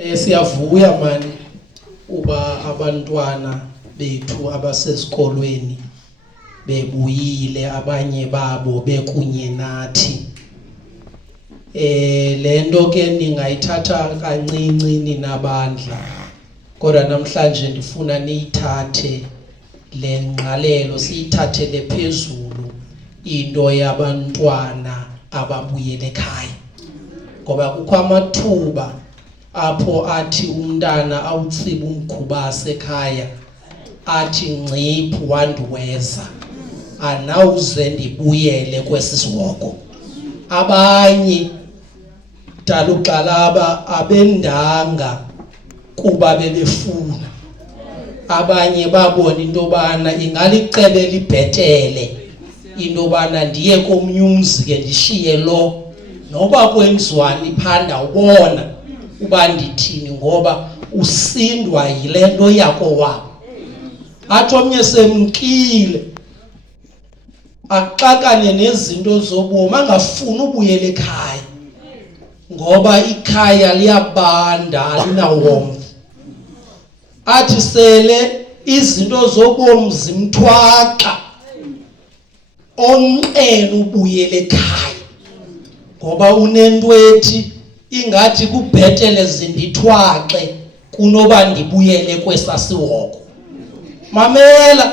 Siyavuya mani uba abantwana bethu abasesikolweni bebuyile, abanye babo bekunye nathi. Lento ke ningayithatha kancinci ninabandla, kodwa namhlanje ndifuna niyithathe le ngqalelo, siyithathele phezulu into yabantwana ababuyele ekhaya. Ngoba kukho amathuba apho athi umntana awutsiba umkhubase ekhaya, athi nciphu wandiweza anawuze ndibuyele kwesi sihoko. Abanye daluxalaba abendanga kuba bebefuna, abanye babona into bana ingalicebe libhetele into bana ndiye komnye umzi ke ndishiye lo, noba kwenziwani phanda ubona uba ndithini, ngoba usindwa yile nto yako wabo. Athi omnye semkile axakane nezinto zobomi, angafuni ubuyela ekhaya ngoba ikhaya liyabanda, alinawomvu. Athi sele izinto zobomi zimthwaxa, onqena ubuyela ekhaya ngoba unento ethi ingathi kubhetele zindithwaxe kunoba ndibuyele kwesasihoko. Mamela,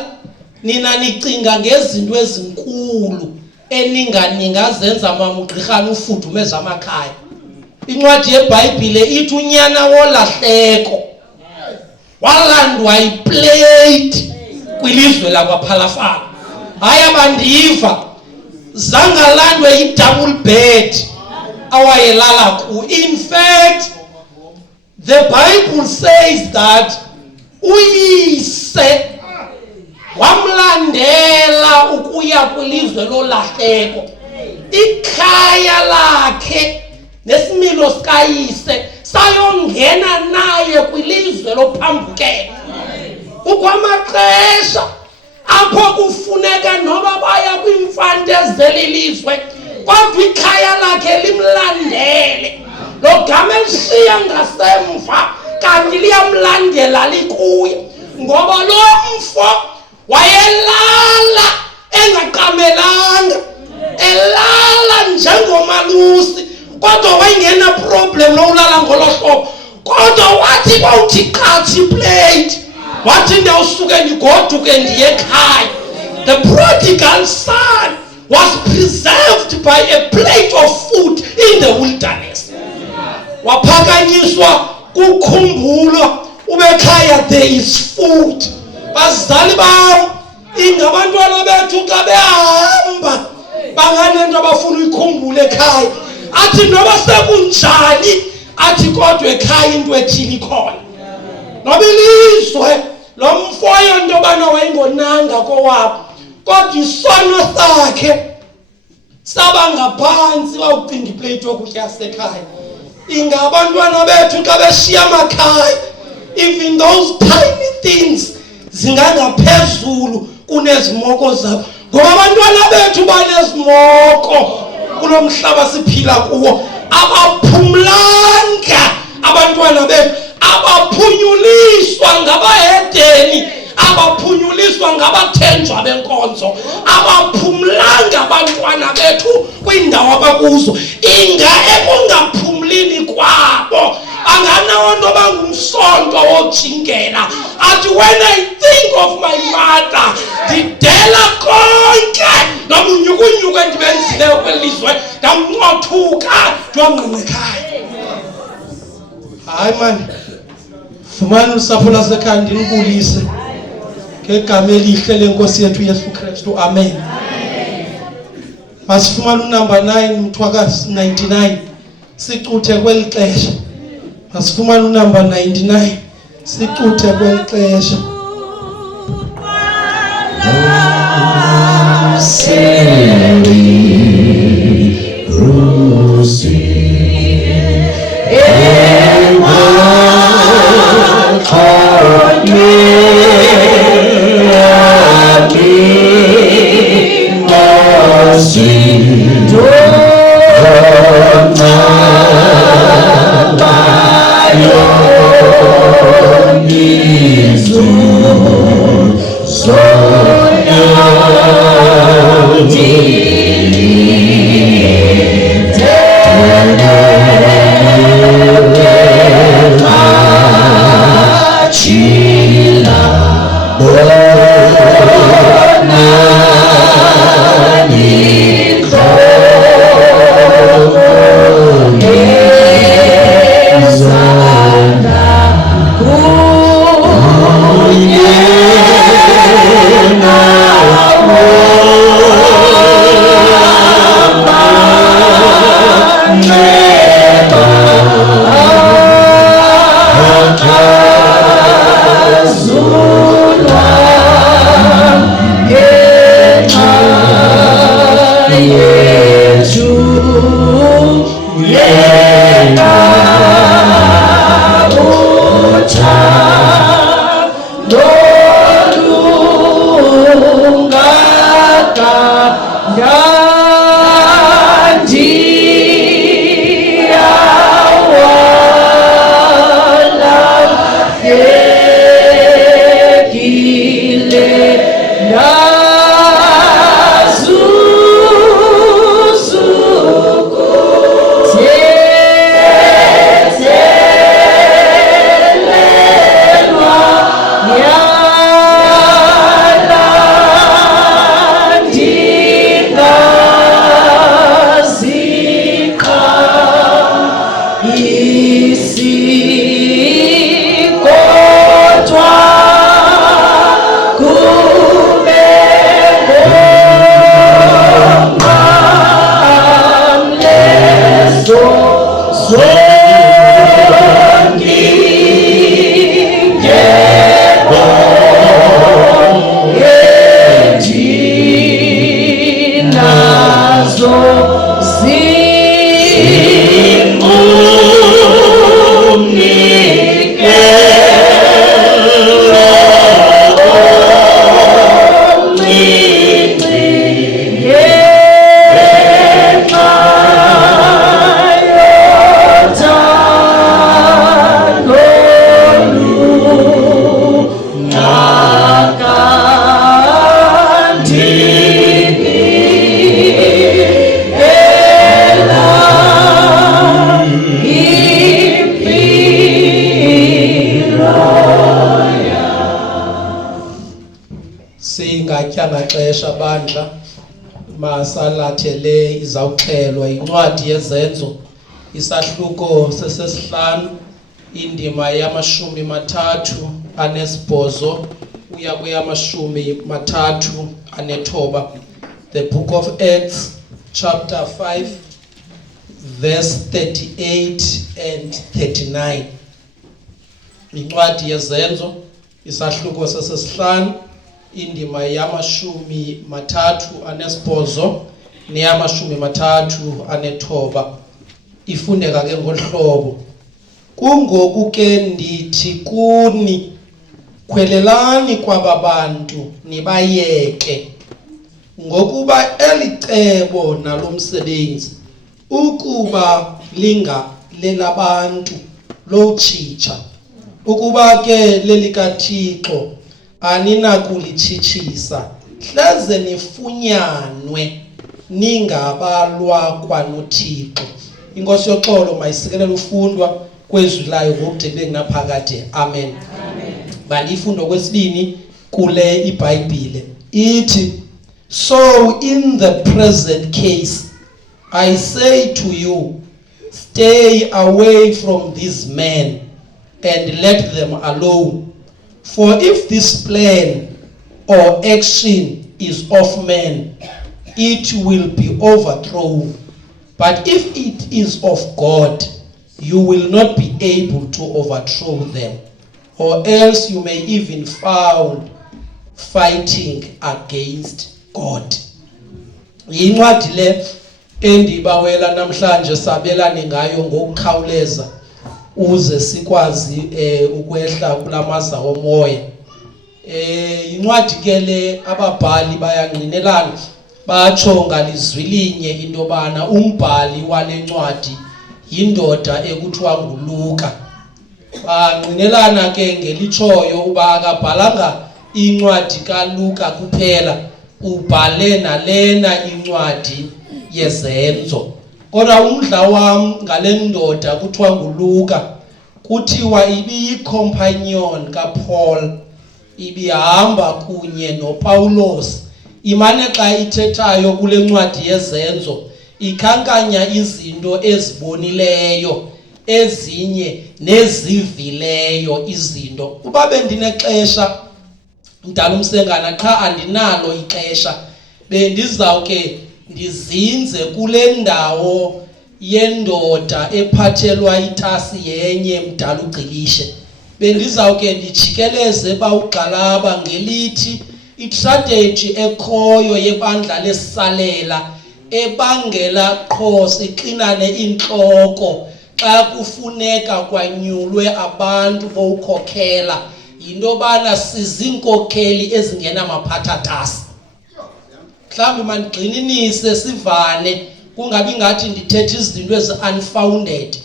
nina nicinga ngezinto ezinkulu eningazenza mamugqirhana ufudumeza amakhaya. Incwadi yeBhayibhile ithi unyana wolahleko walandwa yiplate kwilizwe lakwaPhalafala. Hayi abandiva, zangalandwe yi-double bed awayelala ku. In fact, the Bible says that uyise wamlandela ukuya kwilizwe lolahleko. Ikhaya lakhe nesimilo sikayise sayongena naye kwilizwe lophambukelo. Ukwamaxesha apho kufuneka noba baya kwimfante zelilizwe, kodwa ikhaya lakhe limlandele. Lo gama elishiya ngasemva kanti liyamlandela likuye, ngoba lo mfo wayelala engaqamelanga, elala njengomalusi, kodwa wayengena problem lowulala ngolo hlobo. Kodwa wathi bawuthi qathi plate, wathi ndawusuke ndigoduke ndiye ekhaya. The prodigal son was preserved by a plate of food in the wilderness. Waphakanyiswa kukhumbulo ubekhaya, there is food. Bazali bam, ingabantwana bethu xa behamba banganento abafuna uyikhumbula ekhaya. Athi noba sekunjani, athi kodwa ekhaya into ethile ikhona. Noba ilizwe lo mfoyo into bana wayingonanga kowabo, kodwa isono sakhe saba ngaphansi wawucinga iplate yokutya yasekhaya. Ingabantwana bethu xa beshiya amakhaya, even those tiny things zingangaphezulu kunezimoko zabo, ngoba abantwana bethu banezimoko kulo mhlaba siphila kuwo. Abaphumlanga abantwana bethu, abaphunyuliswa ngabahedeni, abaphunyuliswa ngabathenjwa benkonzo, abaphumlanga abantwana bethu kwindawo abakuzo. Inga ekungaphumlini kwabo anganawo nto bangumsonto wojingela. Athi when I think of my mother, ndidela konke nobunyukunyuku endibenzileyo kwelizwe, ndamncothuka ndiyongqina ekhaya. Hayi mani, fumana usapho lasekhaya ndinibulise ngegama elihle lenkosi yethu Yesu Kristu. Amen. Masifumane unumber 9 Mthwakazi 99 sicuthe kweli xesha. Masifumane unumber 99 sicuthe kweli xesha. Your Maxesha bandla masalathele izawuxhelwa incwadi yezenzo isahluko sesesihlanu indima yamashumi mathathu anesibhozo uya kweyamashumi mathathu anethoba. The book of Acts chapter 5 verse 38 and 39. Incwadi yezenzo isahluko sesesihlanu indima yamashumi mathathu anesibhozo neyamashumi mathathu anethoba. Ifundeka ke ngohlobo: kungoku ke ndithi kuni, khwelelani kwababantu nibayeke, ngokuba elicebo nalomsebenzi ukuba linga lelabantu lochitsha, ukuba ke lelikaThixo aninakulitshitshisa, hleze nifunyanwe ningabalwa kwanoThixo. Inkosi yoxolo mayisikelele ufundwa kwezwi layo ngokude kube kunaphakade. Amen. Manje ifundo kwesibini kule iBhayibhile ithi, so in the present case I say to you, stay away from these men and let them alone. For if this plan or action is of man, it will be overthrown. But if it is of God, you will not be able to overthrow them, or else you may even found fighting against God. Incwadi le endibawela namhlanje sabelane ngayo ngokukhawuleza uze sikwazi ukwehla kulamaza omoya. Incwadi ke le ababhali bayangqinelana batsho ngalizwi linye into bana umbhali wale ncwadi yindoda ekuthiwa nguLuka. Bangqinelana ke ngelitshoyo uba akabhalanga incwadi kaLuka kuphela, ubhale nalena incwadi yezenzo. Kodwa umdla wam ngale ndoda kuthiwa nguLuka, kuthiwa ibiyi-companion kaPaul, ibihamba kunye noPawulos. Imane xa ithethayo kule ncwadi yezenzo ikhankanya izinto ezibonileyo, ezinye nezivileyo izinto. Uba bendinexesha mdala uMsengana, qha andinalo ixesha, bendizawuke ndizinze kule ndawo yendoda ephathelwa itasi yenye mdala uGqilishe. Bendizawuke ndijikeleze bawugxalaba ngelithi istrategy ekhoyo yebandla lesalela ebangela qho sixinane intloko xa kufuneka kwanyulwe abantu bowukhokhela yinto bana sizinkokeli ezingenamaphathatasi. Mhlawumbi mandigxininise sivane kungabi ngathi ndithetha izinto ezi-unfounded.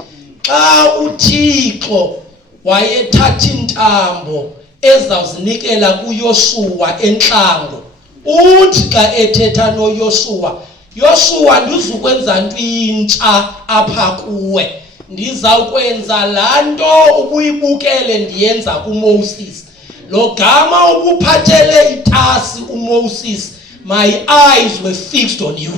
Xa uThixo wayethatha intambo ezawuzinikela kuYoshuwa entlango, uthi xa ethetha noYoshuwa, Yoshuwa ndizukwenza nto intsha apha kuwe, ndizawukwenza laa nto ubuyibukele ndiyenza kuMoses. Lo gama ubuphathele itasi uMoses, my eyes were fixed on you.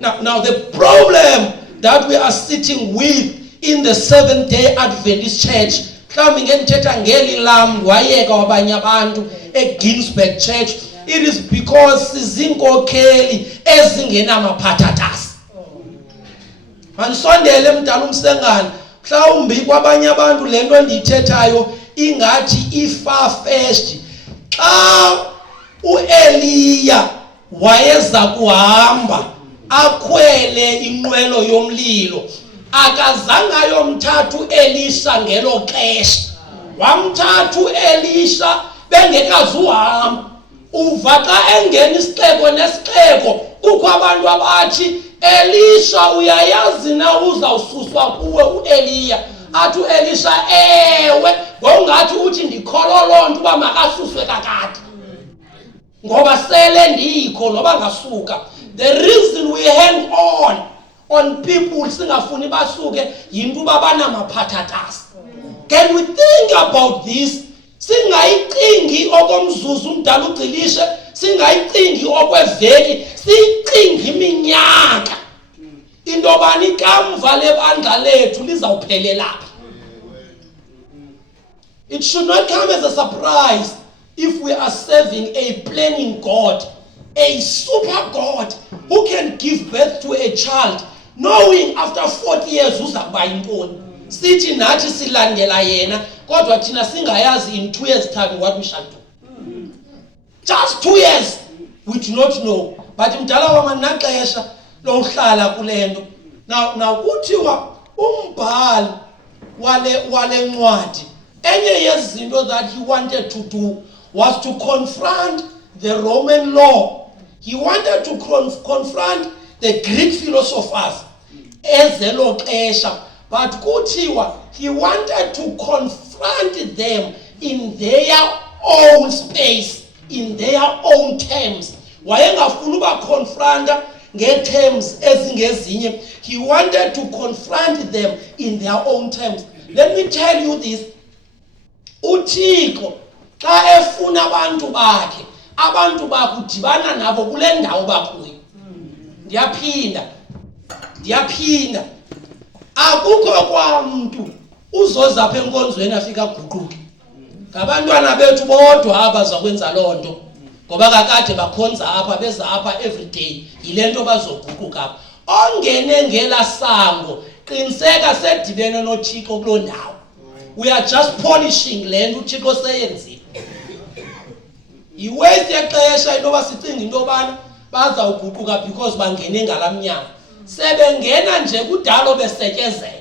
Now the problem that we are sitting with in the Seventh-day Adventist Church, mhlawumbi ngendithetha ngeli lam wayeka wabanye abantu eGinsberg Church, it is because sizinkokeli ezingenamaphathatasi. Manisondele mdala uMsengana, mhlawumbi kwabanye abantu le nto ndiyithethayo ingathi i-far-fetched. Xa uEliya wayeza kuhamba akhwele inqwelo yomlilo, akazange ayomthatha uElisha ngelo xesha, wamthatha uElisha bengekazuhamba. Uva xa engena isixeko nesixeko kukho abantu abathi, Elisha uyayazi na uzawususwa kuwe uEliya? Athi uElisha ewe, ngongathi uthi ndikhololonto uba makasuswe kakade ngoba sele ndikho noba ngasuka. The reason we hang on people singafuni basuke yinto uba banamaphathatasi. Can we think about this? Singayicingi okomzuzu mdala uGqilishe, singayicingi okweveki, siyicingi iminyaka into bani ikamva lebandla lethu lizawuphelela phi. It should not come as a surprise if we are serving a planning God, a super God who can give birth to a child knowing after 40 years uzakuba yintoni. Sithi nathi silandela yena kodwa thina singayazi in 2 years time what we shall do. Just 2 years we do not know. But mdala wama naxesha lohlala kulento. Now kuthiwa umbhali wale ncwadi, enye yezinto that he wanted to do was to confront the Roman law. He wanted to confront the Greek philosophers ezelo xesha. But kuthiwa he wanted to confront them in their own space, in their own terms. Wayengafuna uba confronta nge-terms ezingezinye. He wanted to confront them in their own terms. Let me tell you this. uThixo xa efuna abantu bakhe, abantu bakudibana nabo kule ndawo bakuyo. Ndiyaphinda akukho kwamntu uzoza apha enkonzweni afika guquke. Ngabantwana bethu bodwa abazakwenza loo nto ngoba kakade bakhonza apha, beza apha every day, yile nto bazoguquka apha. Ongene ngela sango qiniseka sedibene noThixo kuloo ndawo. We are just polishing le nto uThixo seyenzile. Yiwaste yexesha into yoba sicinga into yobana bazawuguquka because bangene ngalamnyama. Sebengena nje kudalo besetyezela,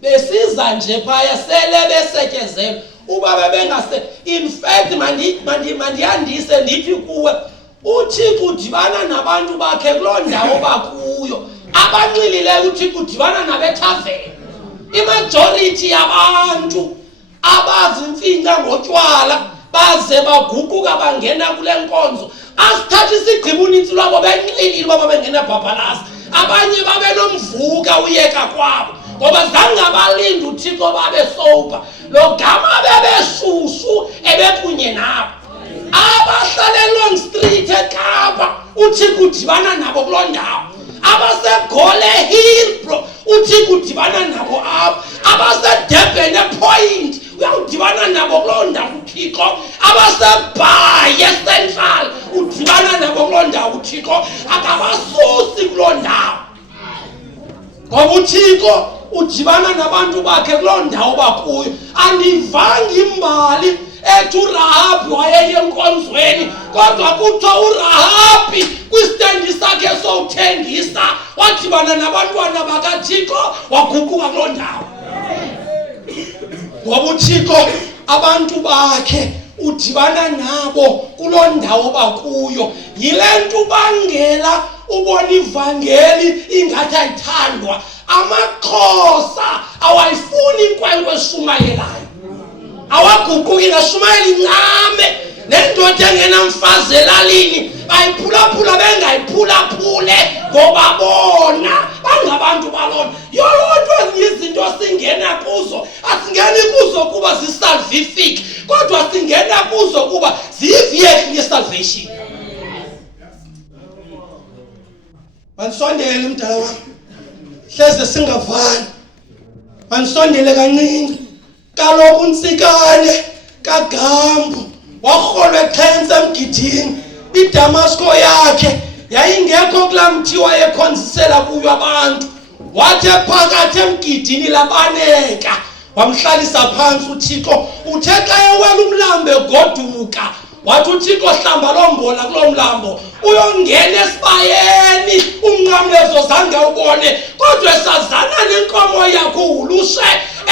besiza nje phaya sele besetyezela. Uba bebengase, in fact mandiyandise ndithi kuwe, uThixo udibana nabantu bakhe kuloo ndawo bakuyo. Abanxilileyo uThixo udibana nabethaveni. imajority yabantu abazimfinca ngotywala baze baguquka bangena kule nkonzo asithatha isigqibo unintsi lwabo benxilile baba bengena bhabhalazi abanye babe nomvuka uyeka kwabo ngoba zange abalinde uThixo babe sober lo gama bebeshushu ebekunye nabo abahlala eLong Street eKapa uThixo udibana nabo kuloo ndawo abasegole Hillbrow uThixo udibana nabo apho abaseDurban ePoint uyawudibana nabo kuloo ndawo uThixo abaseBhayi eCentral udibana nabo kuloo ndawo uThixo akabasusi kuloo ndawo ngoba uThixo udibana nabantu bakhe kuloo ndawo bakuyo andivanga imbali ethi uRahabi wayeye enkonzweni kodwa kuthiwa uRahabi kwistendi sakhe sokuthengisa wadibana nabantwana bakaThixo waguquka kuloo ndawo ngoba uThixo abantu bakhe udibana nabo kuloo ndawo bakuyo yile nto ubangela ubona ivangeli ingathi ayithandwa amaXhosa awayifuni inkwenkwe eshumayelayo awaguquki ngashumayela incame nendoda engenamfazi elalini bayiphulaphula bengayiphulaphule ngoba bona bangabantu balona yolonto ezinye izinto singena kuzo asingeni kuzo kuba zisalvific kodwa singena kuzo kuba ziyi-vehicle ye-salvation. Manisondele mdala wami hleze singavani manisondele kancinci kaloku uNtsikane kaGambu warholwa eXhense eMgidini iDamasko yakhe yayingekho kulaa mthi wayekhonzisela kuyo abantu wathi phakathi eMgidini labaneka wamhlalisa phansi uThixo uthe xa ewela umlambo egoduka wathi uThixo hlamba lo mbola kulo mlambo uyongena esibayeni umnqamlezo zange ubone kodwa esazana nenkomo yakho ulushe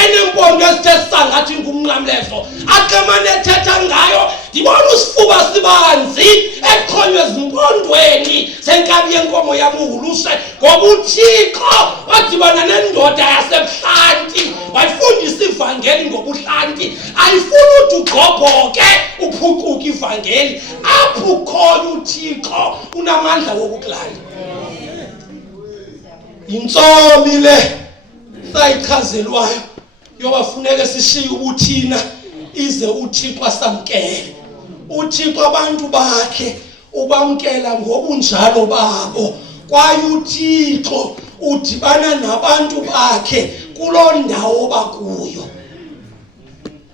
enempondo esithe sangathi ngumnqamlezo aqemane ethetha ngayo ndibona usifuba sibanzi eqhonywe ezimpondweni senkabi yenkomo yam ulushe ngoba uThixo wadibana nendoda yasebuhlanti wayifundisa ivangeli ngobuhlanti ayifuni ukuthi ugqobhoke uphucuke ivangeli apho ukhona uThixo unamandla wokukulala intsomi le sayichazelwayo yoba funeke sishiye ubuthina ize uThixo asamkele uThixo abantu bakhe ubamkela ngobunjalo babo kwaye uThixo udibana nabantu bakhe kuloo ndawo bakuyo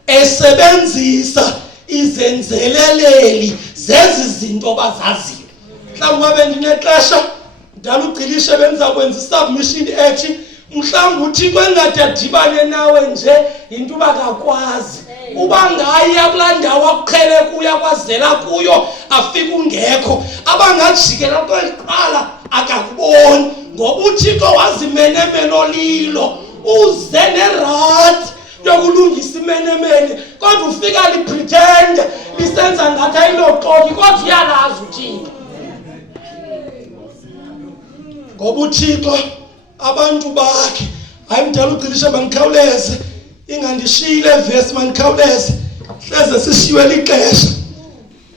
esebenzisa izenzeleleli zezi zinto bazaziyo mhlawumbi wabe ndinexesha ndala ugcilishe bendizakwenza isubmission ethi mhlawumbi uThixo engade adibane nawe nje yinto uba akakwazi uba ngaya kulaa ndawo akuqhele kuyo akwazela kuyo afike ungekho abangajikela kweliqala akakuboni ngoba uThixo wazimenemene olilo uze nerat yokulungisa imenemene kodwa ufika lipretend lisenza ngathi ayiloxoki kodwa uyalazi uThixo ngoba uThixo abantu bakhe hayi mdala ugcilishe bangikhawuleze ingandishiyile verse manikhawuleze hleze sishiywe lixesha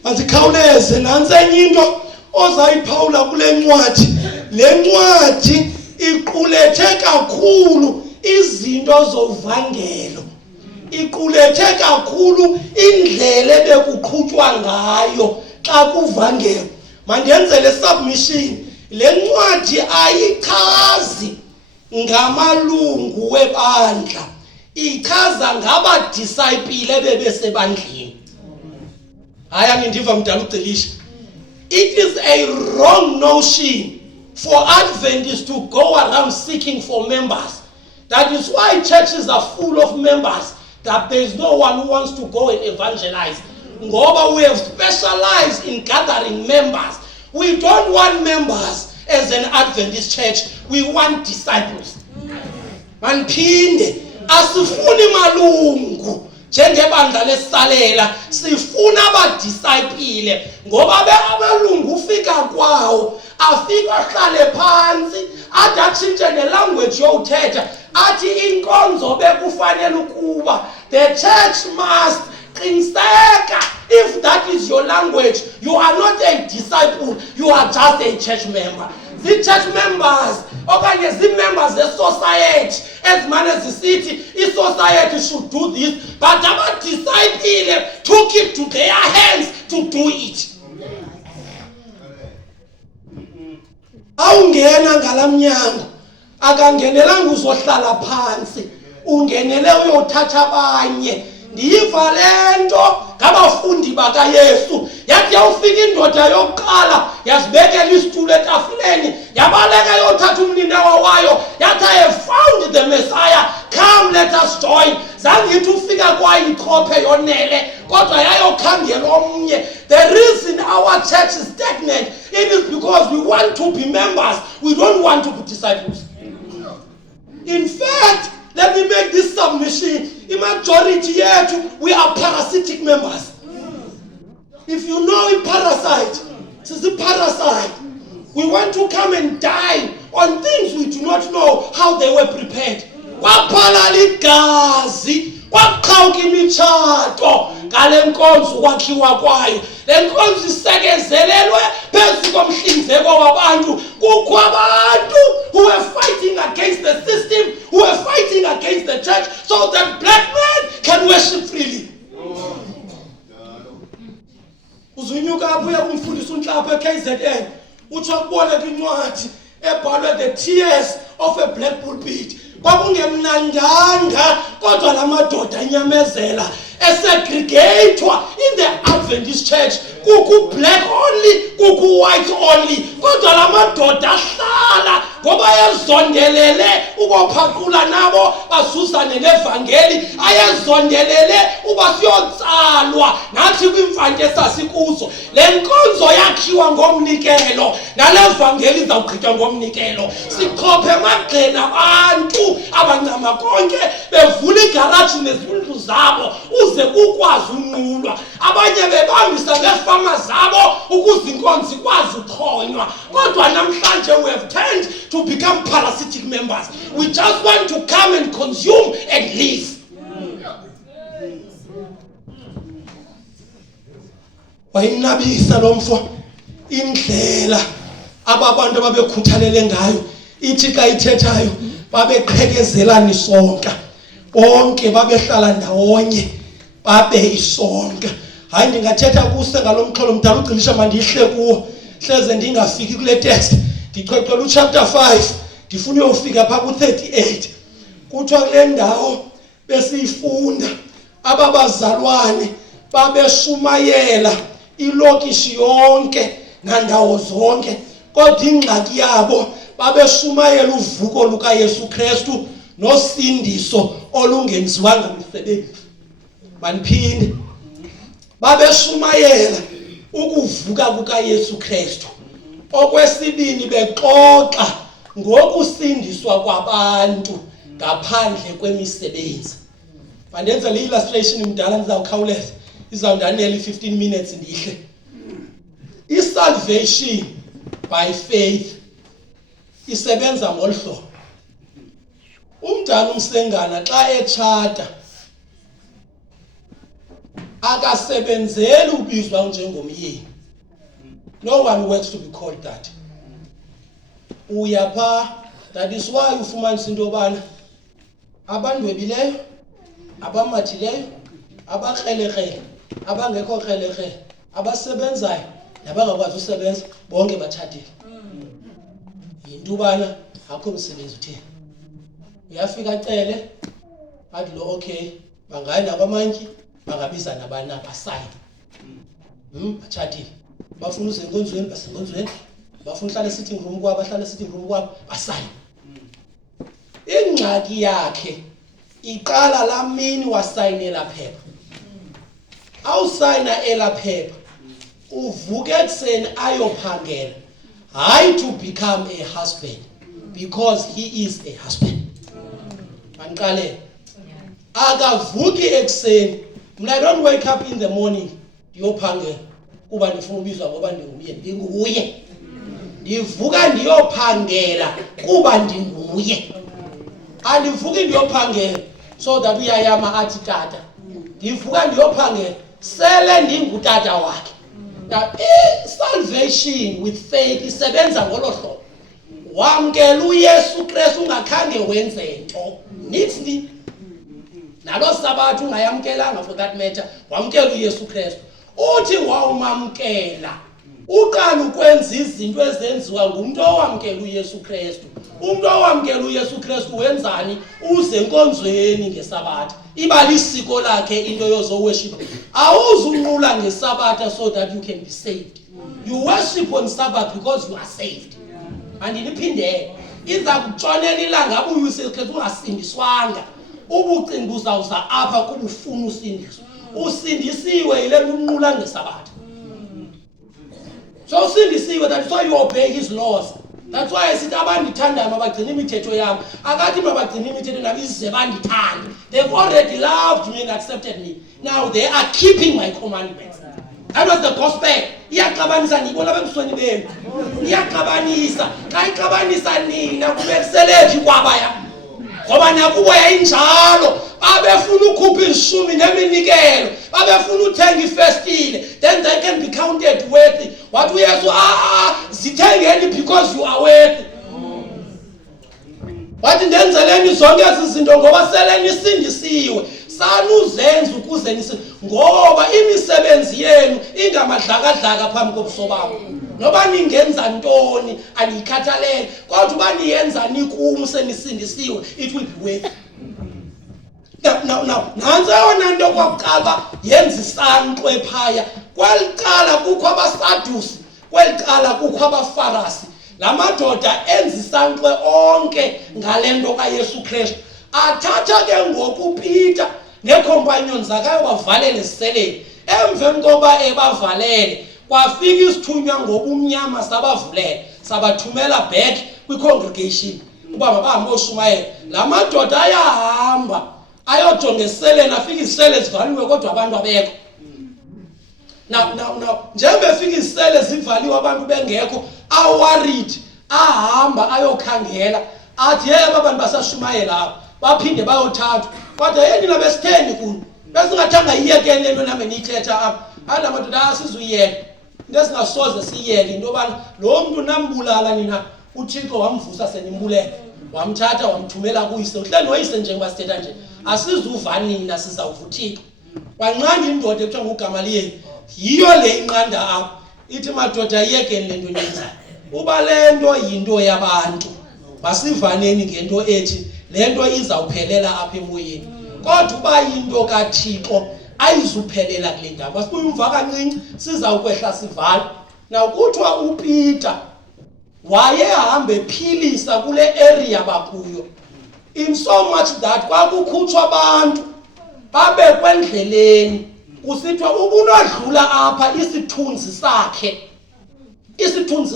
mandikhawuleze nansi enye into ozayiphawula kule ncwadi le ncwadi iqulethe kakhulu izinto zovangelo iqulethe kakhulu indlela ebekuqhutywa ngayo xa kuvangelo mandenzele submission le ncwadi ayichazi ngamalungu webandla ichaza ngabadisciples bebesebandleni hayi angindiva mdala ugcilishe it is a wrong notion for Adventists to go around seeking for members. That is why churches are full of members, that there is no one who wants to go and evangelize. Ngoba we have specialized in gathering members. We don't want members as an Adventist church. We want disciples. Manphinde asifuni malungu njengebandla lesalela sifuna abadisciples ngoba abalungu ufika kwawo afika ahlale phansi athi atshintshe nelanguage yothetha athi inkonzo bekufanele ukuba the church must qiniseka. If that is your language, you are not a disciple, you are just a church member. The church members, okay, the members, the society, as man as the city, the society should do this, but our disciples took it to their hands to do it. Awungena ngalamnyango akangenelanga uzohlala phansi ungenele uyothatha abanye. Ndiva lento ngabafundi bakaYesu yathi yawufika indoda yokuqala yazibekela isitulo etafuleni yabaleka yothatha umninawa wayo yathi I have found the Messiah, come let us join. Zangithi ufika kwayo ichophe yonele kodwa yayokhangela omnye. The reason our church is stagnant, it is because we want to be members, we don't want to be disciples. In fact, let me make this submission. In majority yet, we are parasitic members. If you know a parasite, this is a parasite. We want to come and die on things we do not know how they were prepared. Kwaphalala igazi, kwaqhawuka imitshato ngale nkonzo kwakhiwa kwayo. Le nkonzo isekezelelwe phezu komhlinzeko wabantu. Kukho abantu who are fighting against the system, who are fighting against the church, so that black men can worship freely. Uzunyuka abuya kumfundisa uNhlapha eKZN uthi akubona kwincwadi ebhalwe The Tears of a Black Pulpit. Kwakungemnandanga kodwa lamadoda anyamezela esegregatwa in the Adventist church. Kuku black only, kuku white only, kodwa lamadoda ahlala ngoba ayezondelele ukuphaqula nabo basuzane nevangeli, ayezondelele uba siyotsalwa nathi kwimfante sasikuzo. Le nkonzo yakhiwa ngomnikelo nale vangeli izawugqitywa ngomnikelo. Sikhophe emagxeni abantu abancama konke bevula igaraji nezindlu zabo uze kukwazi unqulwa. Abanye bebambisa ngefama zabo ukuze inkonzo ikwazi uthonywa. Kodwa namhlanje we have turned to become parasitic members. We just want to come and consume and leave. Wayinabisa lo mfo indlela ababantu babekhuthalele ngayo. Ithi xa ithethayo babeqhekezelana isonka. Bonke babehlala ndawonye babe isonka. Hayi ndingathetha kuse ngalomxholo mdala ugcilisha mandihle kuwo. Hleze ndingafiki kule text. Ndiqoqela uchapter 5 ndifuna uyofika pha ku38. Kuthiwa kule ndawo besiyifunda ababazalwane babeshumayela ilokishi yonke nandawo zonke. Kodwa ingxaki yabo babeshumayela uvuko lukaYesu Kristu nosindiso olungenziwanga ngemisebenzi. Maniphinde babeshumayela ukuvuka kukaYesu Kristu. Okwesibini bexoxa ngokusindiswa kwabantu ngaphandle kwemisebenzi. Mandenza le illustration mdala ngizawukhawuleza izawundanela 15 minutes ndihle. I-salvation by faith isebenza ngolhlobo. Umntana umsengana xa etshata akasebenzeli ubizwa njengomyeni. No one works to be called that. Uyapha, that is why ufumanisa into yobana abandwebileyo, abamathileyo, abakrelekrele, abangekho krelekrele, abasebenzayo nabangakwazi usebenza bonke batshatile. Yinto yobana akho umsebenzi utheni. Uyafika acele athi lo okay bangayi nabamantyi bangabiza nabana basayini. Batshatile. Bafuna uzenkonzweni basenkonzweni, bafuna uhlala sitting room kwabo bahlala sitting room kwabo basayini. Ingxaki yakhe iqala lamini wasayinela phepha. Awusayina ela phepha uvuke ekseni ayophangela, hayi to become a husband because he is a husband. Manqale akavuki ekseni. I don't wake up in the morning ndiyophangela kuba ndifuna ubizwa ngoba ndingumyeni. Ndinguye. Ndivuka ndiyophangela kuba ndinguye. andivuki ndiyophangela so that uyayama athi tata. Ndivuka ndiyophangela sele ndingutata wakhe. Now, salvation with faith isebenza ngolo hlobo. Wamkela uYesu Kristu ungakhange wenze nto. Nithi nalo sabathu ungayamkelanga for that matter, wamkela uYesu Kristu. Uthi wawumamkela uqala ukwenza izinto ezenziwa ngumuntu owamkela uYesu Kristu. Umuntu owamkela uYesu Kristu wenzani? Uze enkonzweni ngesabatha. Iba lisiko lakhe into yozoworship. Awuzunqula ngesabatha so that you can be saved. You worship on Sabbath because you are saved. And iniphindele iza kutshonela ilanga abuyise Kristu ungasindiswanga. Ubucinga uzawuza apha kuba ufuna usindiswa. Usindisiwe ile nto unqula ngesabatha. So usindisiwe, that's why you obey his laws. That's why I sithi abandithandayo mabagcina imithetho yami. Akathi mabagcina imithetho nabo ize bandithande. They've already loved me and accepted me. Now they are keeping my commandments. That was the gospel. Iyaqabanisa nibona bebusweni benu. Iyaqabanisa. Xa iqabanisa nina kubeselephi kwabaya. Ngoba nakubo yayinjalo. Babefuna ukhupha ishumi neminikelo. Babefuna uthenga ifestile. Then they can be counted worthy. What uYesu zithengeni because you are worthy. Wathi ndenzeleni zonke ezi zinto ngoba sele nisindisiwe. Sanuzenza ukuze ngoba imisebenzi yenu ingamadlakadlaka phambi kobuso bakho. Noba ningenza ntoni anikhathalele kodwa uba niyenza nikum senisindisiwe, it will be worth. Now nansi eyona nto kwakuqala yenza isankxwe phaya. Kweliqala kukho abaSadusi, kweliqala kukho abaFarisi. La madoda enza isankxwe onke ngale nto kaYesu Kristu. Athatha ke ngoku uPeter neecompanions zakhe bavalela esiseleni. Emveni koba ebavalele kwafika isithunywa ngobumnyama sabavulela sabathumela back kwi-congregation uba mabahambe oshumayela. La madoda ayahamba ayojonga eseleni, afika izisele zivaliwe kodwa abantu abekho. Now njengobefika izisele zivaliwe abantu bengekho, aworried, ahamba ayokhangela athi yebo abantu basashumayela apha baphinde bayothathwa. Kodwa yena nina besitheni kuno besingathanga iyeke le nto nami niyithetha apha. Ala madoda asizuyiyeka into esingasoze siyiyeke into yobana lo mntu nambulala nina uThixo wamvusa senimbulela wamthatha wamthumela kuyise. Uhleli noyise njengoba sithetha nje asizuva nina sizawuva uThixo. Wanqanda indoda ekuthiwa nguGamaliyeli, yiyo le inqanda apha ithi madoda yiyekeni le nto niyenzayo. Uba le nto yinto yabantu masivaneni ngento ethi le nto izawuphelela apha emoyeni, kodwa uba yinto kaThixo ayizuphelela kule ndawo. Masibuyumva kancinci sizawukwehla sivale. Now kuthiwa uPeter wayehamba ephilisa kule area bakuyo, in so much that kwakukhutshwa abantu babekwe endleleni kusithiwa ubunodlula apha isithunzi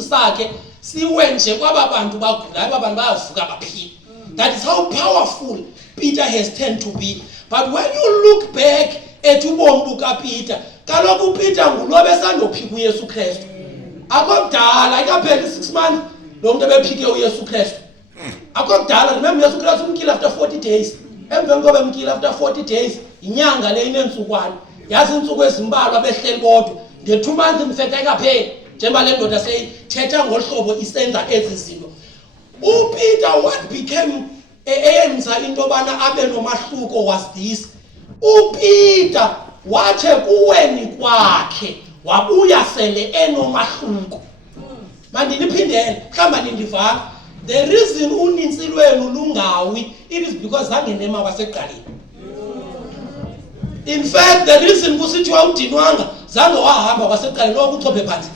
sakhe siwe nje kwaba bantu bagulayo, aba bantu bayavuka baphila. That is how powerful Peter has turned to be. But when you look back at ubomi bukaPeter, kaloku uPeter ngulo besandophika uYesu Kristu. Akudala ikaphela 6 months lo muntu ebephike uYesu Kristu. Akudala, remember uYesu Kristu umkile after 40 days. Emveni kobe mkile after 40 days, inyanga le inensukwana. Yazi insuku ezimbalwa behleli bodwa. The 2 months mfethe kaphela. Njengoba le ndoda seyithetha ngohlobo isenza ezi zinto. uPeter what became eyenza into yobana abe nomahluko was this. uPeter wathe kuweni kwakhe wabuya sele enomahluko. Mandiniphindele mhlamba nindivana. The reason unintsi lwenu lungawi, it is because zange nema kwaseqaleni. In fact, the reason kusithiwa udinwanga zange wahamba kwaseqaleni lokuchophe phansi.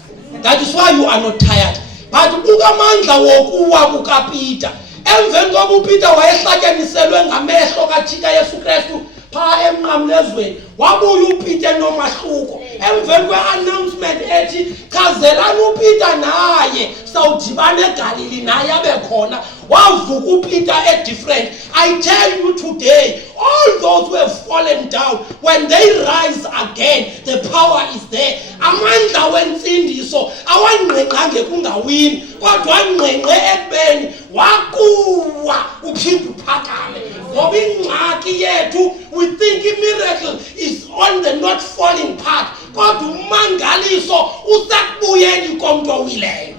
That is why you are not tired. But ukamandla wokuwa kukaPeter, emveni koba uPeter wayehlatyaniselwe ngamehlo kaThixo Yesu Kristu phaa emnqamlezweni, wabuya uPeter nomahluko. emveni kwe-announcement ethi chazelani uPeter naye sawudibana eGalili naye abe khona wavuka uPeter different. I tell you today, all those who have fallen down, when they rise again, the power is there. Amandla wensindiso awangqengqange kungawini kodwa angqengqe ekubeni wakuwa uphinde uphakame. Ngoba ingxaki yethu, we think miracle is on the not falling part, kodwa umangaliso usakubuyeni komuntu owileyo.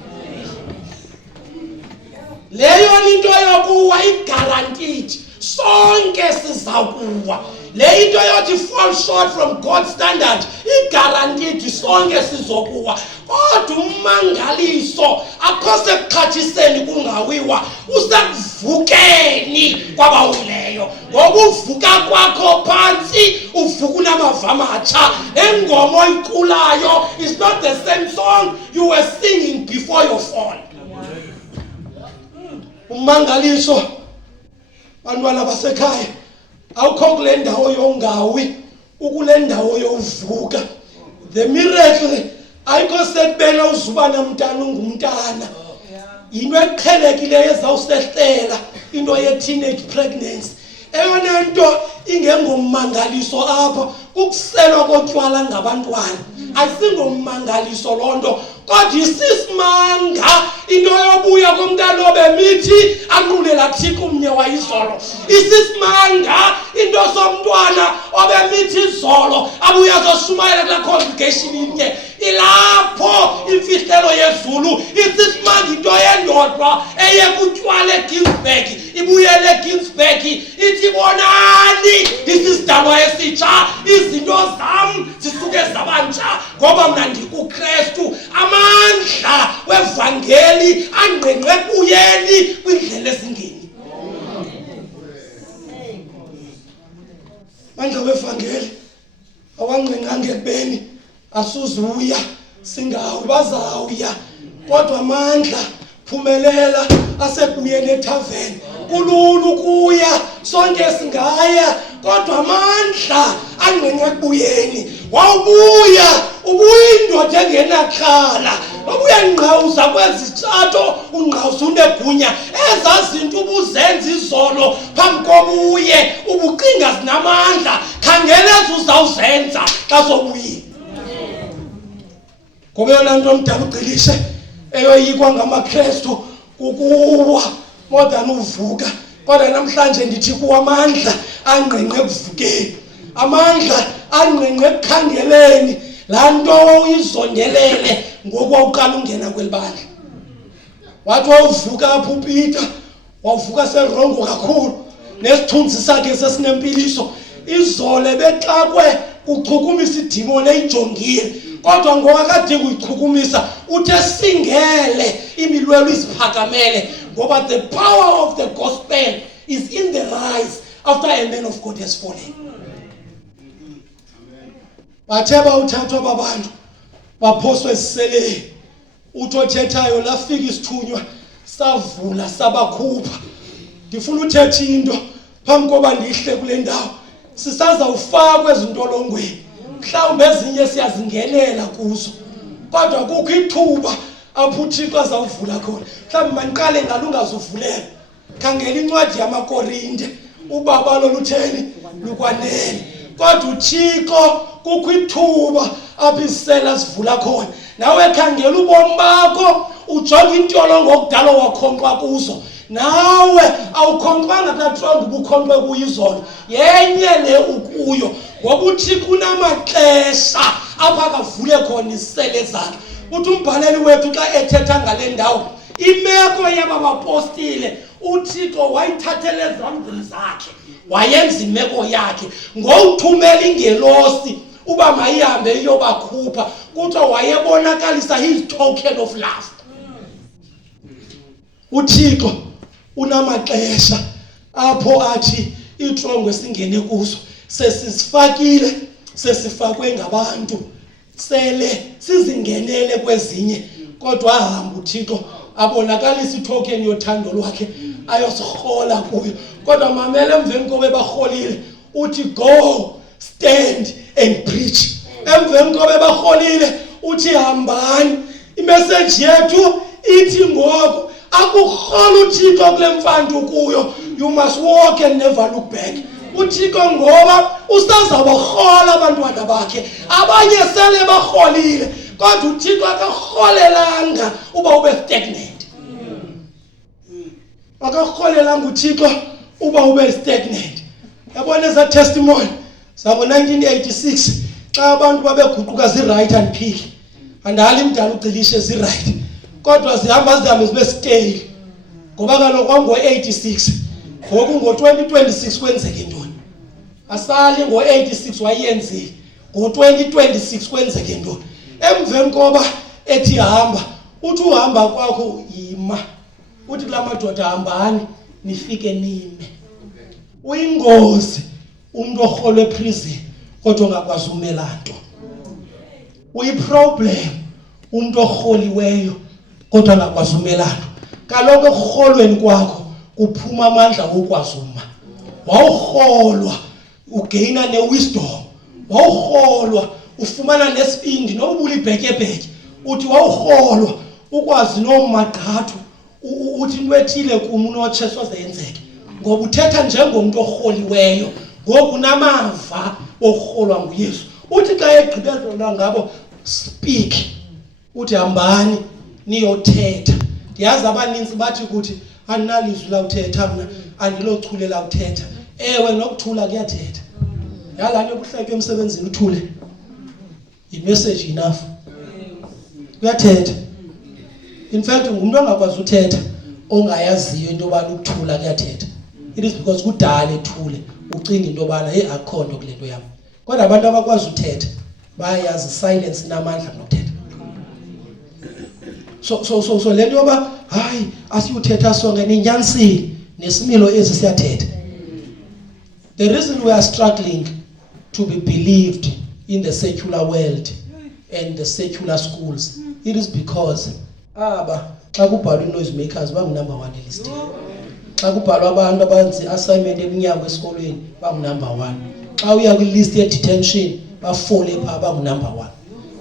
Leyo into yokuwa i-guaranteed, sonke sizakuwa. Le into yothi fall short from God's standard, i-guaranteed sonke sizokuwa. Kodwa umangaliso akho sekukhathiseni kungawiwa, usekuvukeni kwabawileyo. Ngoba uvuka kwakho phansi uvuka unamava amatsha. Engoma oyiculayo is not the same song you were singing before your fall. Umangaliso bantwana basekhaya awukho kule ndawo yongawi, ukule ndawo yovuka. The miracle ayikho sekubena uzubana mntana ungumntana. Into eqhelekileyo ezawusehlela into ye-teenage pregnancy. Eyona nto ingengomangaliso apha ukuselwa kotywala ngabantwana. Ayisingommangaliso lonto kodwa isisimanga into yobuya komntana obemithi anqulela Thixo umnye wayizolo. Isisimanga into somntwana obemithi izolo abuya zoshumayela kula congregation inye. Ilapho imfihlelo yezulu. Isisimanga into yendodwa eye kutywala eGinsberg ibuyele eGinsberg ithi bonani isisidalwa esitsha, izinto zam zisuke zabantsha ngoba mna ndikuKristu. Amandla wevangeli angqengqe kuyeni kwindlela ezingeni. Amandla wevangeli awangqengqanga ekubeni asuzuya singawi, bazawuya kodwa amandla phumelela asebuyeni ethaveni. Kulula ukuya sonke singaya kodwa amandla angqengqe kubuyeni. Wawubuya ubuyindoda engenaxhala, ubuyangqawuza kwezitshato ungqawuza unegunya. Ezazinto ubuzenza izolo phambi kobuye ubucinga zinamandla. Khangela uzawuzenza xa sobuyile. Ngoba yona nto omdala ugcilishe eyoyikwa ngamaKristu kukuwa more than uvuka. Kodwa namhlanje ndithi kuwa amandla angqengqe ekuvukeni, amandla angqengqe ekukhangeleni laa nto uyizondelele ngoku wawuqala ungena kweli bandla. Wathi wawuvuka apho uPeter wawuvuka serongo kakhulu nesithunzi sakhe sesinempiliso. Izolo ebexakwe kuchukumisa idimoni eyijongile kodwa ngowakadinga uyichukumisa uthe singele imilwelo iziphakamele ngoba the power of the gospel is in the rise after a man of God has fallen. Bathe bawuthathwa babantu baphoswe esiseleni. Uthi othethayo lafika isithunywa savula sabakhupha. Ndifuna uthetha into phambi koba ndihle kule ndawo. Sisazawufakwa ezintolongweni. Mhlawumbe ezinye siyazingenela kuzo kodwa kukho ithuba apho uThixo azawuvula khona. Mhlawumbe maniqale ngalo ungazuvulela. Khangela incwadi yamaKorinte ubaba lolutheni lukwanele. Kodwa uThixo kukho ithuba apho isela sivula khona. Nawe khangela ubomi bakho ujonge intolongo okudala wakhonkqa kuzo. Nawe awukhonkqanga kaTrump ubukhonkqe kuyizolo. Yenye le ukuyo ngoba uThixo unamaxesha apha akavule khona isele zakhe. Uthi umbhaleli wethu xa ethetha ngale ndawo imeko yabapostile uThixo wayithathele ezandleni zakhe wayenza imeko yakhe ngowuthumela ingelosi uba mayihambe iyobakhupha kuthiwa wayebonakalisa his token of love. uThixo unamaxesha apho athi itrongo esingene kuzo sesisifakile sesifakwe ngabantu sele sizingenele kwezinye kodwa ahamba uThixo abonakalisa itoken yothando lwakhe ayosihola kuyo. Kodwa mamele emveni kobe baholile uthi go stand and preach. emveni kobe baholile uthi hambani. Imessage yethu ithi ngoku akuhola uThixo kule mfantu kuyo, you must walk and never look back. uThixo ngoba usazabahola abantwana bakhe, abanye sele baholile kodwa uThixo akaholelanga uba ube stagnant. Akaholelanga uThixo uba ube stagnant. Yabona eza testimony sabo 1986 xa abantu babeguquka zi-right and peak, andali imdala uGcilishe zi-right kodwa zihamba zibe scale, ngoba kaloku ngo-86 ngoku ngo-2026 kwenzeke ntoni? Asali ngo-86 wayenzile, ngo-2026 kwenzeke ntoni? Emveni koba ethi hamba, uthi uhamba kwakho yima, uthi kula madoda hambani nifike nime. Uyingozi umuntu oholwe prison kodwa ongakwazi umela nto. Uyiproblem umuntu oholiweyo kodwa ongakwazi umela nto. Kaloku ekuholweni kwakho kuphuma amandla wokwazi uma. Wawuholwa ugaina newisdom, wawuholwa ufumana nesibindi noba ubulibhekebheke, uthi wawuholwa ukwazi nomagqathu uthi into ethile kum unotshe sozenzeke, ngoba uthetha njengomuntu oholiweyo, ngoku unamava okuholwa nguYesu. Uthi xa egqibela ngabo speak, uthi hambani niyothetha. Ndiyazi abaninzi bathi ukuthi andinalizwi lawuthetha, mna andilochule lawuthetha. Ewe, nokuthula kuyathetha. Yalani yokuhletywa emsebenzini uthule, i-message enough, kuyathetha. In fact ngumuntu ongakwazi uthetha ongayaziyo into yobana ukuthula kuyathetha. It is because kudala ethule ucinga into yobana hey akho nto kule nto yam. Kodwa abantu abakwazi uthetha bayayazi silence inamandla kunokuthetha. So le nto yoba hayi asiyuthetha sonke ninyanisile nesimilo ezi siyathetha. The reason we are struggling to be believed in the secular world and the secular schools, it is because xa kubhalwa i-noisemakers bangu-number 1 elistini. Xa kubhalwa abantu abenza i-assignment eminyango esikolweni bangu-number 1. Xa uya kwilist ye-detention bafole phaa bangu-number 1.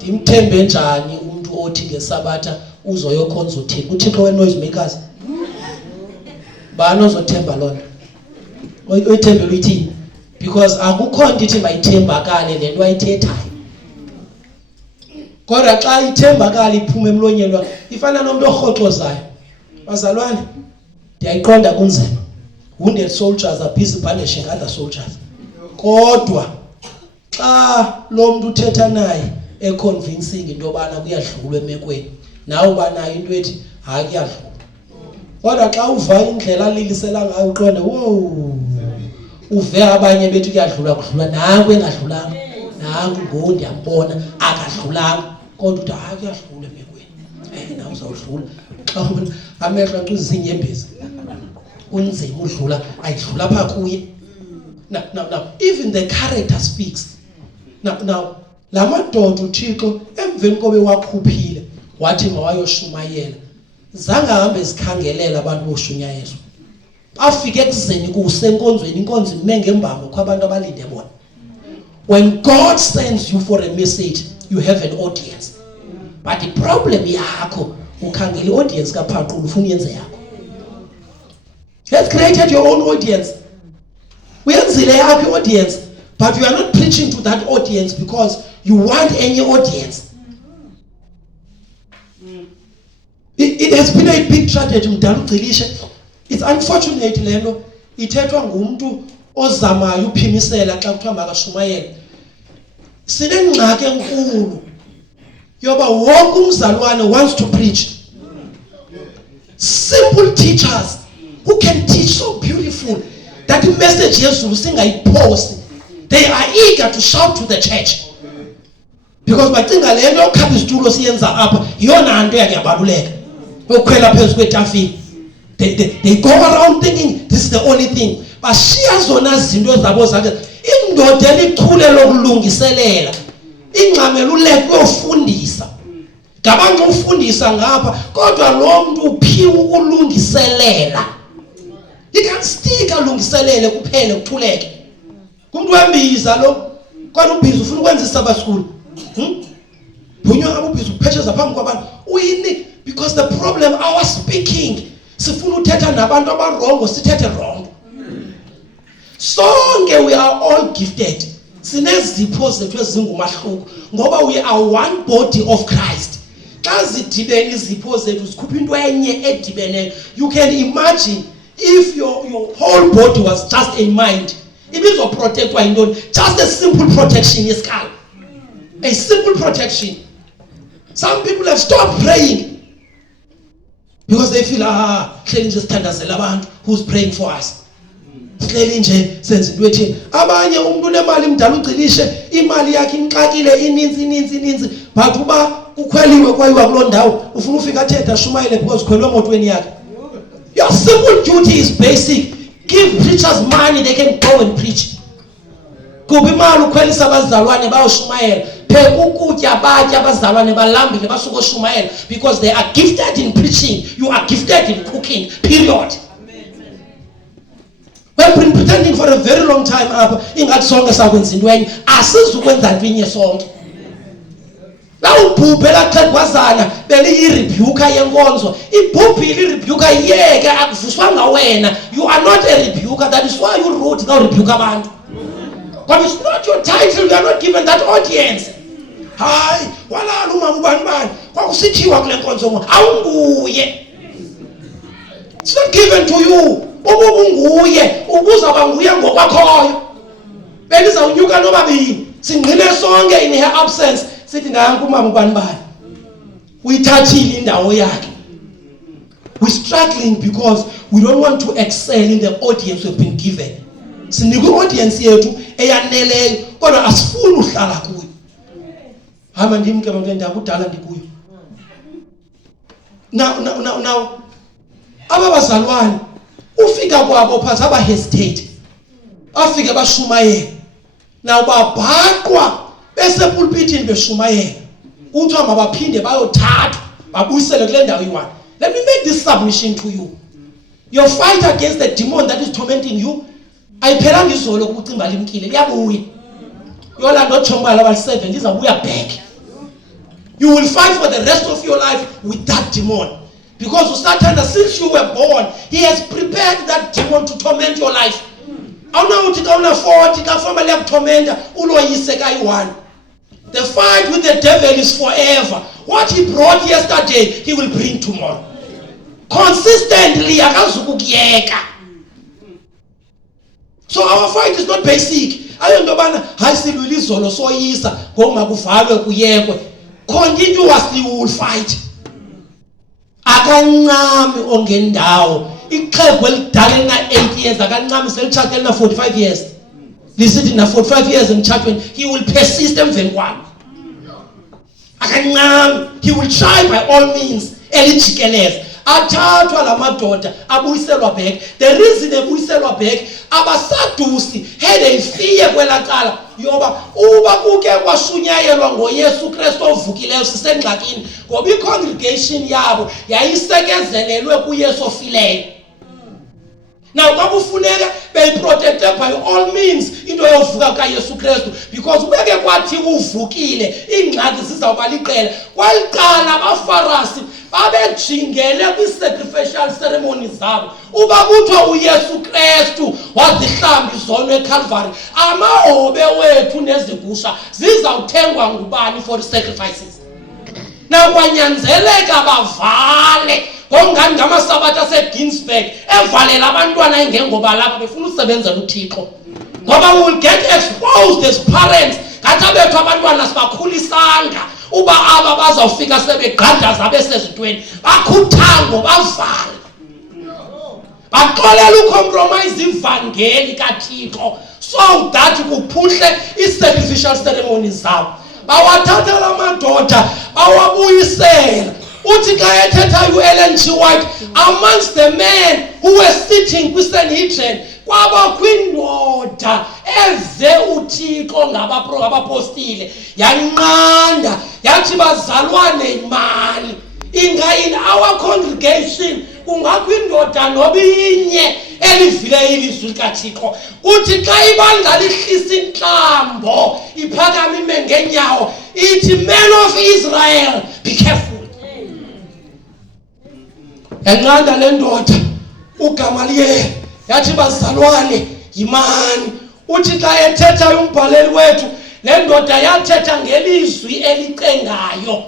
Ndimthembe njani umuntu othi ngesabatha uzoyokhonza uThixo? uThixo we-noisemakers? Bani ozothemba loo nto? Oyithembela uyithini? Because akukho nto ithi mayithembakale le nto ayithethayo. Kodwa xa ithembakala iphume emlonyeni wakhe ifana nomuntu orhoxozayo. Bazalwane, ndiyayiqonda kunzima. Wounded soldiers are busy banishing other soldiers. Kodwa xa lo muntu uthetha naye econvincing into yobana kuyadlulwa emekweni, nawe uba nayo into ethi hayi kuyadlulwa. Kodwa xa uva indlela alilisela ngayo uqonde wow, uve abanye bethi kuyadlulwa kudlulwa, nawe engadlulanga, nangu ngo ndiyambona akadlulanga, kodwa uthi hayi kuyadlulwa emekweni. Nawe uzawudlula. Xa ubona amehlo axuza inyembezi unzima udlula, ayidlula apha kuye. Now even the character speaks. Now la madoda uThixo emveni kobe wakhuphile wathi mawayoshumayela, zange ahambe zikhangelela abantu boshunyayezwa. Bafike ekuzeni kusenkonzweni, inkonzo ime ngembambo kwabantu abalinde bona. When God sends you for a message, you have an audience. But the problem yakho ukhangela i-audience kaPhaqulu ufuna yenze yakho. You have created your own audience. Uyenzile yakho i-audience, but you are not preaching to that audience because you want any audience. It has been a big tragedy mdala uGcilishe. It's unfortunate lento ithethwa ngumuntu ozamayo uphimisela xa kuthiwa makashumayele. Sinengxaki enkulu yoba wonke umzalwane wants to preach. Simple teachers who can teach so beautiful that the message yezulu singayiphosi. They are eager to shout to the church because bacinga le nto yokukhapha isitulo siyenza apha yiyona nto yakubaluleka yokukhwela phezu kwetafile. They go around thinking this is the only thing. Bashiya zona zinto zabo zakhe. Indoda elichule lokulungiselela ingxamela uleke uyofundisa. Ngabantu ufundisa ngapha kodwa lo muntu uphiwe ukulungiselela. You can stick alungiselele kuphele kuthuleke. Kumuntu wembiza lo kodwa ubhiza ufuna ukwenza isaba school. Because the problem, our speaking, sifuna uthetha nabantu abarongo sithethe wrong. Sonke we are all gifted. Sinezipho zethu ezingumahluko ngoba we are one body of Christ. Xa zidibene izipho zethu sikhupha into enye edibeneyo. You can imagine if your whole body was just a mind. Ibizoprotectwa yintoni? Just a simple protection yesikhala. A simple protection. Some people have stopped praying because they feel hleli nje sithandazela abantu who's praying for us. Hleli nje senze into ethini. Abanye umuntu unemali imdala ugcilishe imali yakhe inxakile ininzi but uba kukhweliwe kwayiwa kuloo ndawo ufuna ufika athethe ashumayele because ukhwelwe emotweni yakhe. Your simple duty is basic. Give preachers money, they can go and preach. Kuba imali ukhwelisa abazalwane bayoshumayela. Pheka ukutya batya abazalwane balambile basuka oshumayela because they are gifted in preaching. You are gifted in cooking. Period. We have been pretending for a very long time apha ingathi sonke sakwenza into enye asizukwenza into enye sonke. Ubhubhe laxhegwazana beliyirebuka yenkonzo ibhubhile irebuka yeke akuvuswanga wena. You are not a rebuker. That is why you wrote ka rebuke abantu. But it's not your title. You are not given that audience. Hayi walala umama ubani kwakusithiwa kule nkonzo awunguye. It's not given to you. Ubunguye ubuzaba nguye ngokwakhoyo. Belizawunyuka nobabini singqine sonke in her absence. Sithi nanku umama ubani uyithathile indawo yakhe. We're struggling because we don't want to excel in the audience we've been given. Sinikwe audience yethu eyaneleyo kodwa asifuni uhlala kuyo. Hamba ndimke abantu endaba udala ndikuyo. Now ababazalwane ufika kwabo phansi aba hesitate. Afike bashumayela. Now babhaqwa bese pulpitini beshumayela. Kuthiwa mabaphinde bayothatha babuyisele kule ndawo iyi-1. Let me make this submission to you. Your fight against the demon that is tormenting you ayiphelanga izolo ukucimba limkile liyabuya. Yolanda oJombala abali-7 lizabuya back. You will fight for the rest of your life with that demon. Because Satan, since you were born, he has prepared that demon to torment your life. Awunawuthi ka una-40 ka family yakutormenta uloyise kayi-1. The fight with the devil is forever. What he brought yesterday, he will bring tomorrow. Consistently, akazukukuyeka. So our fight is not basic. Ayondobana hayisilwile izolo soyisa ngoma kuvalwe kuyekwe. Continuously we will fight. Akancami ongendawo. Ixhego elidala elina-8 years akancami selitshathe elina 45 years. Lisithi na 45 years emtshatweni he will persist emveni kwami. Akancami he will try by all means elijikeleza. Athathwa lamadoda abuyiselwa back. The reason ebuyiselwa back abasadusi had a fear kwelaqala yoba uba kuke kwashunyayelwa ngoYesu Kristu ovukileyo sisengxakini ngoba i-congregation yabo yayisekezelelwe kuYesu ofileyo. Now kwakufuneka beyiprotected by all means into yovuka kaYesu Kristu because ubeke kwathi uvukile ingxaki zizawuba liqela. Kwaliqala abafarisi babejingele kwi-sacrificial ceremonies zabo. Uba kuthiwa uYesu Kristu wazihlamba izono eCalvary, amahobe wethu nezigusha zizawuthengwa ngubani for sacrifices? Now kwanyanzeleka bavale ngongani ngamasabatha aseGinsberg evalela abantwana engengoba lapha befuna usebenzela uThixo. Ngoba we will get exposed as parents ngathi abethu abantwana sibakhulisanga uba aba bazawufika sebegqadaza besezintweni bakhuthango bavale baxolela ucompromise ivangeli kaThixo so that kuphuhle i-sacrificial ceremonies zabo. Bawathatha la madoda bawabuyisela. Uthi xa ethetha u-Ellen G. White amongst the men who were sitting kwi-Sanhedrin kwabakho indoda eze uThixo ngabapostile yanqanda yathi bazalwane imali in our congregation kungakho indoda nobinye elivile ilizwi likaThixo uthi xa ibandla lihlisa inhlambo iphakama ime ngenyawo ithi, men of Israel, be careful. Yanqanda le ndoda uGamaliyeli yathi, bazalwane yimani. Uthi xa ethetha umbhaleli wethu, le ndoda yathetha ngelizwi elicengayo.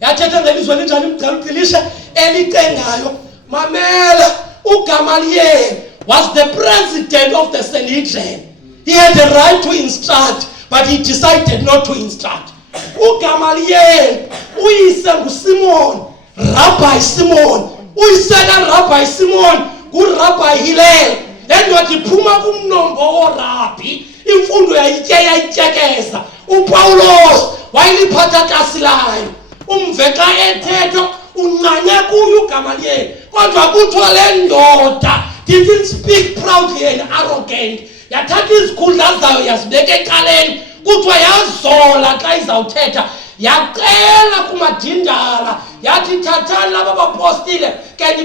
Yathetha ngelizwi elinjani mgcaluqilishe? Elicengayo. Mamela, uGamaliyeli was the president of the Sanhedrin. He had the right to instruct, but he decided not to instruct. uGamaliyeli uyise nguSimon, Rabbi Simon. Uyiseka Rabbi Simon nguRabbi Hillel. Le ndoda iphuma kumnombo worabhi, imfundo yayityekeza. uPawulos wayiliphatha kasilayo. Umve xa ethetha uncanye kuyo uGamaliyeli, kodwa kuthiwa le ndoda didn't speak proudly and arrogant. Yathatha izikhundla zayo yazibeka ecaleni, kuthiwa yazola xa izawuthetha, yacela kumadindala, yathi thathani laba bapostile ke